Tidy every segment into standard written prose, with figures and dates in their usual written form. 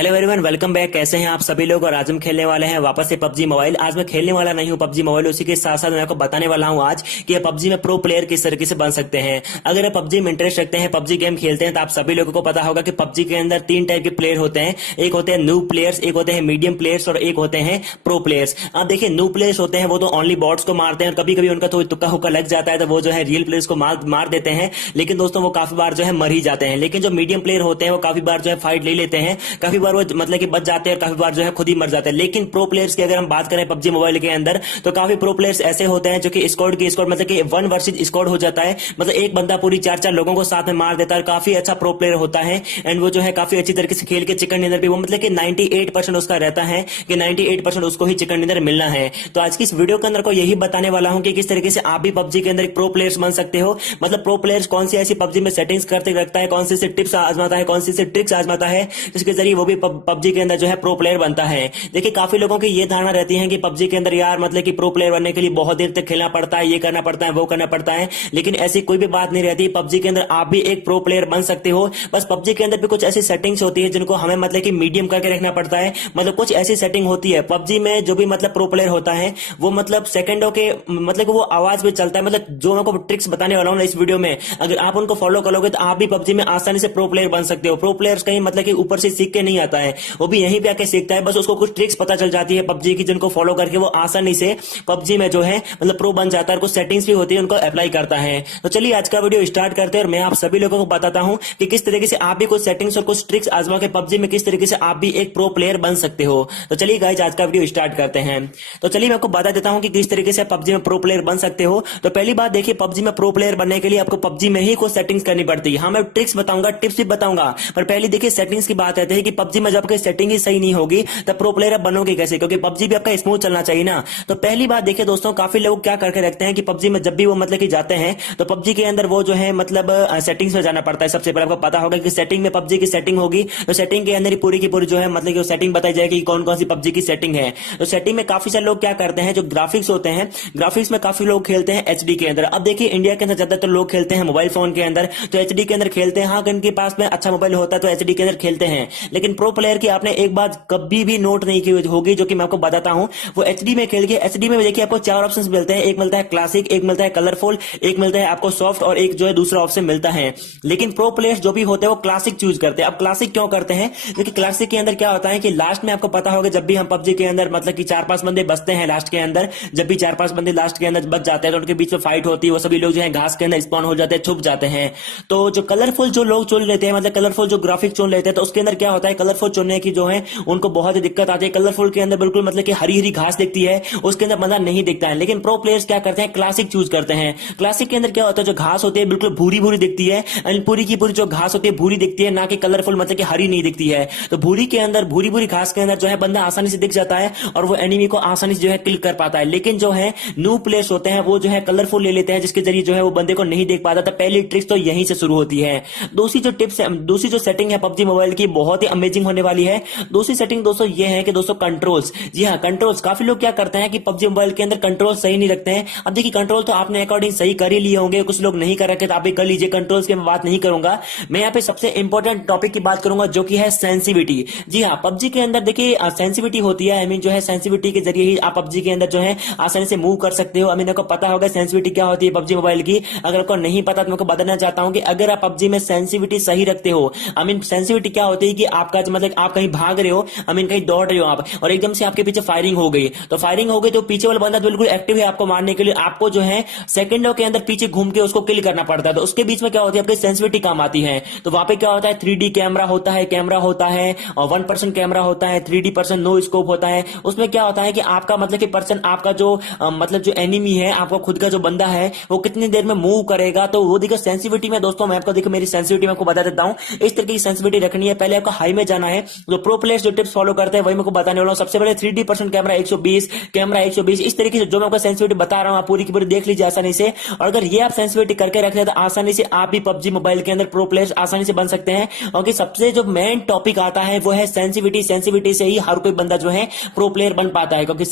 Hello everyone, welcome back. कैसे हैं आप सभी लोग। और आज हम खेलने वाले हैं वापस से पबजी मोबाइल। आज मैं खेलने वाला नहीं हूं पबजी मोबाइल, उसी के साथ साथ मैं आपको बताने वाला हूं आज कि पबजी में प्रो प्लेयर किस तरीके से बन सकते हैं। अगर आप पबजी में इंटरेस्ट रखते हैं, पबजी गेम खेलते हैं, तो आप सभी लोगों को पता होगा कि पबजी के अंदर तीन टाइप के प्लेयर होते हैं। एक होते हैं न्यू प्लेयर्स, एक होते हैं मीडियम प्लेयर्स और एक होते हैं प्रो प्लेयर्स। आप देखिए, न्यू प्लेयर्स होते हैं वो तो ओनली बॉट्स को मारते हैं और कभी कभी उनका तो तुक्का हुक्का लग जाता है तो वो जो है रियल प्लेयर्स को मार देते हैं, लेकिन दोस्तों वो काफी बार जो है मर ही जाते हैं। लेकिन जो मीडियम प्लेयर होते हैं वो काफी बार जो है फाइट ले लेते हैं, काफी बार वो मतलब कि बच जाते हैं और काफी बार जो है खुद ही मर जाते हैं। लेकिन प्रो प्लेयर्स की अगर हम बात करें पबजी मोबाइल के अंदर, तो काफी प्रो प्लेयर्स ऐसे होते हैं जो कि स्क्वाड मतलब कि 1 वर्सेस स्क्वाड हो जाता है। मतलब एक बंदा पूरी 4-4 लोगों को साथ में मार देता है। काफी अच्छा प्रो प्लेयर होता है एंड वो जो है काफी अच्छी तरीके से खेल के चिकन डिनर भी वो मतलब कि 98% उसका रहता है कि 98% उसको ही चिकन डिनर मिलना है। तो आज की इस वीडियो के अंदर को यही बताने वाला हूं कि किस तरीके से आप भी पबजी के अंदर एक प्रो प्लेयर्स बन सकते हो। मतलब प्रो प्लेयर्स कौन सी ऐसी पबजी में सेटिंग्स करते रखता है, कौन सी टिप्स आजमाता है, कौन सी ट्रिक्स आजमाता है, जिसके जरिए वो भी पबजी के अंदर जो है प्रो प्लेयर बनता है। देखिए, काफी लोगों की ये धारणा रहती है कि पबजी के अंदर यार मतलब कि प्रो प्लेयर बनने के लिए बहुत देर तक खेलना पड़ता है, ये करना पड़ता है, वो करना पड़ता है, लेकिन ऐसी कोई भी बात नहीं रहती। पबजी के अंदर आप भी एक प्रो प्लेयर बन सकते हो। बस पबजी के अंदर भी कुछ ऐसी सेटिंग्स होती है जिनको हमें मतलब कि मीडियम करके रखना पड़ता है। मतलब कुछ ऐसी सेटिंग होती है पबजी में, जो भी मतलब प्रो प्लेयर होता है वो मतलब सेकंडों के मतलब कि वो आवाज में चलता है। मतलब जो मैं आपको ट्रिक्स बताने वाला हूं ना इस वीडियो में, अगर आप उनको फॉलो करोगे तो आप भी पबजी में आसानी से प्रो प्लेयर बन सकते हो। प्रो प्लेयर्स कहीं मतलब कि ऊपर से सीख के नहीं आता है, वो भी यहीं पे आके सीखता है। बस उसको कुछ ट्रिक्स पता चल जाती है पबजी की, जिनको फॉलो करके वो आसानी से पबजी में जो है मतलब प्रो बन जाता है। और कुछ सेटिंग्स भी होती है उनको अप्लाई करता है। तो चलिए आज का वीडियो स्टार्ट करते हैं और मैं आप सभी लोगों को बताता हूं कि किस तरीके से आप भी कुछ सेटिंग्स और कुछ ट्रिक्स आजमा के पबजी में किस तरीके से आप भी एक प्रो प्लेयर बन सकते हो। तो चलिए गाइस आज का वीडियो स्टार्ट करते हैं। तो चलिए मैं आपको बता देता हूं कि किस तरीके से पबजी में प्रो प्लेयर बन सकते हो। तो पहली बात देखिए, पबजी में प्रो प्लेयर बनने के लिए आपको पबजी में ही कुछ सेटिंग्स करनी पड़ती है। हाँ, मैं ट्रिक्स बताऊंगा, टिप्स भी बताऊंगा, पर पहले देखिए सेटिंग्स की बात आती है कि पबजी में जब आपकी सेटिंग ही सही नहीं होगी तब प्रो प्लेयर आप बनोगे कैसे, क्योंकि पबजी भी आपका स्मूथ चलना चाहिए ना। तो पहली बात देखिए दोस्तों, काफी लोग क्या करके रखते हैं कि पबजी में जब भी वो मतलब कि जाते हैं तो पबजी के अंदर वो जो है मतलब सेटिंग्स में जाना पड़ता है। सबसे पहले आपको पता होगा कि सेटिंग में पबजी की सेटिंग होगी, तो सेटिंग के अंदर ही पूरी की पूरी जो है मतलब कि सेटिंग बताई जाएगी कि कौन कौन सी पबजी की सेटिंग है। तो सेटिंग में काफी सारे लोग क्या करते हैं, जो ग्राफिक्स होते हैं, ग्राफिक्स में काफी लोग खेलते हैं एचडी के अंदर। अब देखिए इंडिया के अंदर ज्यादातर लोग खेलते हैं मोबाइल फोन के अंदर, तो एचडी के अंदर खेलते हैं। हाँ, इनके पास में अच्छा मोबाइल होता है तो एचडी के अंदर खेलते हैं। लेकिन प्रो प्लेयर की आपने एक बात कभी भी नोट नहीं की होगी, जो कि मैं आपको बताता हूं। वो एचडी में खेल के, एचडी में देखिए आपको 4 ऑप्शंस मिलते हैं। एक मिलता है क्लासिक, एक मिलता है कलरफुल, एक मिलता है आपको सॉफ्ट और एक जो है दूसरा ऑप्शन मिलता है। लेकिन प्रो प्लेयर्स जो भी होते हैं वो क्लासिक चूज करते हैं। अब क्लासिक क्यों करते हैं, क्योंकि क्लासिक के अंदर क्या होता है कि लास्ट में आपको पता होगा जब भी हम पबजी के अंदर मतलब कि 4-5 बंदे बचते हैं लास्ट के अंदर, जब भी 4-5 बंदे लास्ट के अंदर बच जाते हैं तो उनके बीच में फाइट होती है, वो सभी लोग जो है घास के अंदर स्पॉन हो जाते हैं, छुप जाते हैं। तो जो कलरफुल जो लोग चुन लेते हैं, मतलब कलरफुल जो ग्राफिक चुन लेते हैं, तो उसके अंदर क्या होता है, कलरफुल चुनने की जो है उनको बहुत ही दिक्कत आती है। कलरफुल के अंदर बिल्कुल मतलब कि हरी हरी घास दिखती है, उसके अंदर बंदा नहीं दिखता है। लेकिन प्रो प्लेयर्स क्या करते हैं, क्लासिक चूज करते हैं। क्लासिक के अंदर क्या होता है, जो घास होती है बिल्कुल भूरी भूरी दिखती है, एंड पूरी की पूरी जो घास होती है भूरी दिखती है, ना कि कलरफुल मतलब कि हरी नहीं दिखती है। तो भूरी के अंदर, भूरी भूरी घास के अंदर जो है बंदा आसानी से दिख जाता है और वो एनिमी को आसानी से जो है किल कर पाता है। लेकिन जो है न्यू प्लेयर्स होते हैं वो जो है कलरफुल ले लेते हैं, जिसके जरिए जो है वो बंदे को नहीं देख पाता। तो पहली ट्रिक्स तो यहीं से शुरू होती है। दूसरी जो टिप्स है, दूसरी जो सेटिंग है पबजी मोबाइल की, बहुत ही अमेजिंग होने वाली है। दूसरी सेटिंग दोस्तों ये है कि दोस्तों कंट्रोल्स। जी हाँ, कंट्रोल्स। काफी लोग क्या करते हैं कि पबजी मोबाइल के अंदर कंट्रोल सही नहीं रखते हैं। अब देखिए कंट्रोल तो आपने अकॉर्डिंग सही कर ही लिए होंगे, कुछ लोग नहीं कर रखे तो आप भी कर लीजिए। कंट्रोल्स की मैं बात नहीं करूंगा, मैं यहाँ पे सबसे इंपॉर्टेंट टॉपिक की बात करूंगा, जो कि है सेंसिटिविटी। जी हाँ, पबजी के अंदर देखिए सेंसिटिविटी होती है। आई मीन जो है सेंसिटिविटी के जरिए ही आप पबजी के अंदर जो है आसानी से मूव कर सकते हो। आई मीन आपको पता होगा सेंसिटिविटी क्या होती है पबजी मोबाइल की। अगर आपको नहीं पता तो मैं आपको बताना चाहता हूं कि अगर आप पबजी में सेंसिटिविटी सही रखते हो, आई मीन सेंसिटिविटी क्या होती है कि आपका मतलब आप कहीं भाग रहे हो, आई मीन कहीं दौड़ रहे हो आप, और एकदम से आपके पीछे फायरिंग हो गई, तो फायरिंग हो गई तो पीछे वाला बंदा बिल्कुल एक्टिव है आपको मारने के लिए। आपको जो है सेकंडों के अंदर पीछे घूम के उसको किल करना पड़ता है। तो उसके बीच में क्या होती है, आपकी सेंसिटिविटी काम आती है। तो वहां पे क्या होता है, 3D कैमरा होता है, और 1% कैमरा होता है, 3D पर्सन नो स्कोप होता है। उसमें क्या होता है कि आपका मतलब कि पर्सन, आपका जो मतलब जो एनिमी है, आपका खुद का जो बंदा है, वो कितनी देर में मूव करेगा। तो वो देखो सेंसिटिविटी में दोस्तों, मैं आपको देखो मेरी सेंसिटिविटी में आपको बता देता हूं। इस तरीके की सेंसिटिविटी रखनी है। पहले आपको हाई में जाना है। जो प्रो प्लेयर्स जो टिप्स फॉलो करते हैं वही मैं आपको बताने वाला हूं। सबसे पहले 3D पर्सन कैमरा 120, कैमरा 120, इस तरीके से जो मैं आपको सेंसिटिविटी बता रहा हूं आप पूरी की पूरी देख लीजिए आसानी से। और अगर ये आप सेंसिटिविटी करके रख ले तो आसानी से आप भी पबजी मोबाइल के अंदर प्रो प्लेयर्स आसानी से बन सकते हैं। क्योंकि सबसे जो मेन टॉपिक आता है वो है सेंसिटिविटी। सेंसिटिविटी से ही हर कोई बंदा जो है प्रो प्लेयर बन पाता है, क्योंकि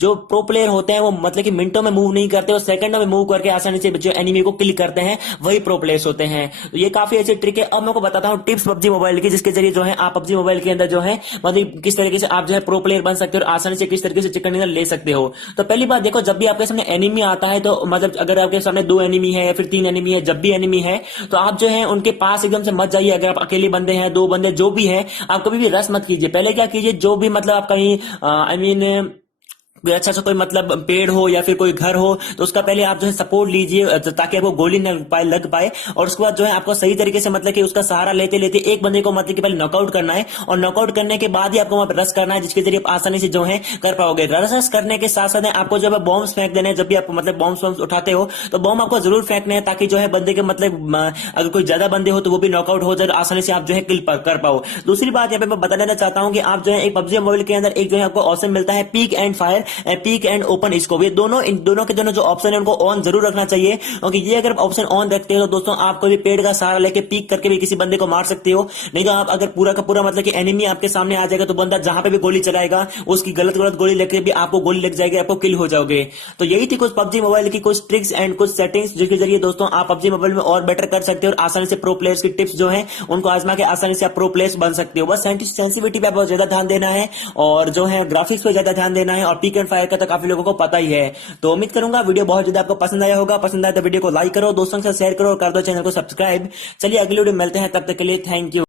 जो प्रो प्लेयर होते हैं वो मतलब कि मिनटों में मूव नहीं करते, वो सेकंडों में मूव करके आसानी से जो एनिमी को किल करते हैं, वही प्रो प्लेयर्स होते हैं। तो ये काफी अच्छी ट्रिक है। अब मैं आपको बताता हूं टिप्स पबजी मोबाइल की, जिसके जरिए जो है आप पबजी मोबाइल के अंदर जो है मतलब किस तरीके से आप जो है प्रो प्लेयर बन सकते हो और आसानी से किस तरीके से चिकन डिनर ले सकते हो। तो पहली बात देखो, जब भी आपके सामने एनिमी आता है तो मतलब अगर आपके सामने 2 एनिमी है या फिर 3 एनिमी है, जब भी एनिमी है तो आप जो है उनके पास एकदम से मत जाइए। अगर आप अकेले बंदे हैं, 2 बंदे जो भी है, आप कभी भी रश मत कीजिए। पहले क्या कीजिए, जो भी मतलब आप कहीं आई मीन कोई अच्छा सा कोई मतलब पेड़ हो या फिर कोई घर हो तो उसका पहले आप जो है सपोर्ट लीजिए ताकि आपको गोली न लग पाए। और उसके बाद जो है आपको सही तरीके से मतलब कि उसका सहारा लेते लेते एक बंदे को मतलब कि पहले नॉकआउट करना है और नॉकआउट करने के बाद ही आपको वहां पर रश करना है, जिसके जरिए आप आसानी से जो है कर पाओगे। रश करने के साथ साथ आपको जो है बॉम्ब फेंक देने हैं। जब भी आप मतलब बॉम्ब उठाते हो तो बॉम्ब आपको जरूर फेंकने हैं ताकि जो है बंदे के मतलब अगर कोई ज्यादा बंदे हो तो वो भी नॉकआउट हो जाए, आसानी से आप जो है किल कर पाओ। दूसरी बात यहाँ पे मैं बता देना चाहता हूँ कि आप जो है एक पबजी मोबाइल के अंदर एक जो है आपको ऑप्शन मिलता है peak and fire, peak and open scope. ये दोनों इन दोनों के दोनों जो ऑप्शन है उनको ऑन जरूर रखना चाहिए, क्योंकि ये अगर ऑप्शन ऑन रखते हो तो दोस्तों आप कोई भी पेड़ का सहारा लेके पीक करके भी किसी बंदे को मार सकते हो। नहीं तो आप अगर पूरा का पूरा मतलब कि एनिमी आपके सामने आ जाएगा तो बंदा जहां पे भी गोली चलाएगा उसकी गलत गलत गोली लेके भी आपको गोली लग जाएगी, आपको किल हो जाओगे। तो यही थी कुछ पबजी मोबाइल की कुछ ट्रिक्स एंड कुछ सेटिंग्स जिसके जरिए दोस्तों आप पबजी मोबाइल में और बेटर कर सकते हो और आसानी से प्रो प्लेयर्स की टिप्स जो है उनको आजमा के आसानी से आप प्रो प्लेयर्स बन सकते हो। बस सेंसिटिविटी पे बहुत ज्यादा ध्यान देना है और जो है ग्राफिक्स पे ज्यादा ध्यान देना है और पीक एंड फायर का तो काफी लोगों को पता ही है। तो उम्मीद करूंगा वीडियो बहुत ज्यादा आपको पसंद आया होगा। पसंद आया तो वीडियो को लाइक करो, दोस्तों के साथ शेयर करो और कर दो चैनल को सब्सक्राइब। चलिए अगली वीडियो में मिलते हैं, तब तक के लिए थैंक यू।